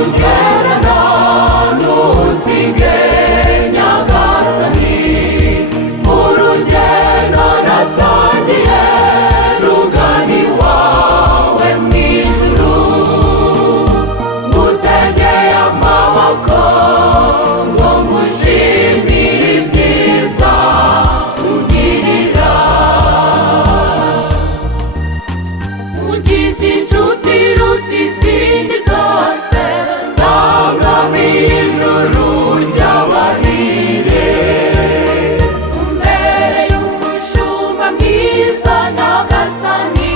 tugerana ntuzige nyagasani mu rugendo natangiye rugana iwawe mu ijuru ngutegeye amaboko ngo ngushimire ibyiza ungirira ugize inshuti iruta izindi zose mwami y'ijuru ry'abahire umbereye umushumba mwiza nyagasani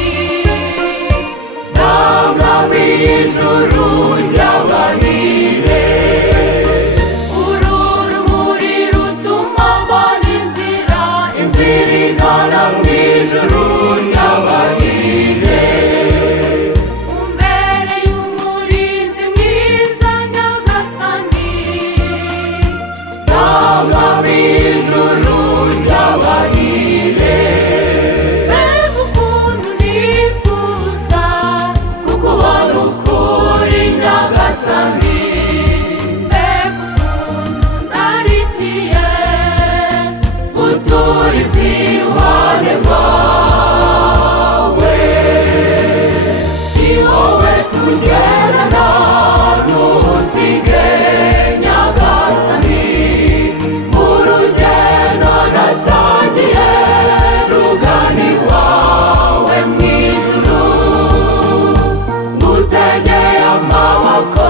mwami y'ijuru ry'abahire uri urumuri rutuma mbona inzira igana mu ijuru ry'abahire umbereye umurinzi mwiza nyagasani mwami y'ijuru ry'abahire mbega ukuntu nifuza kukubona ukuri nyagasani mbega ukuntu ndarikiye guturiza iruhande rwawe ni wowe tugerana ntuzige nyagasani mu rugendo natangiye rugana iwawe mu ijuru ngutegeye amaboko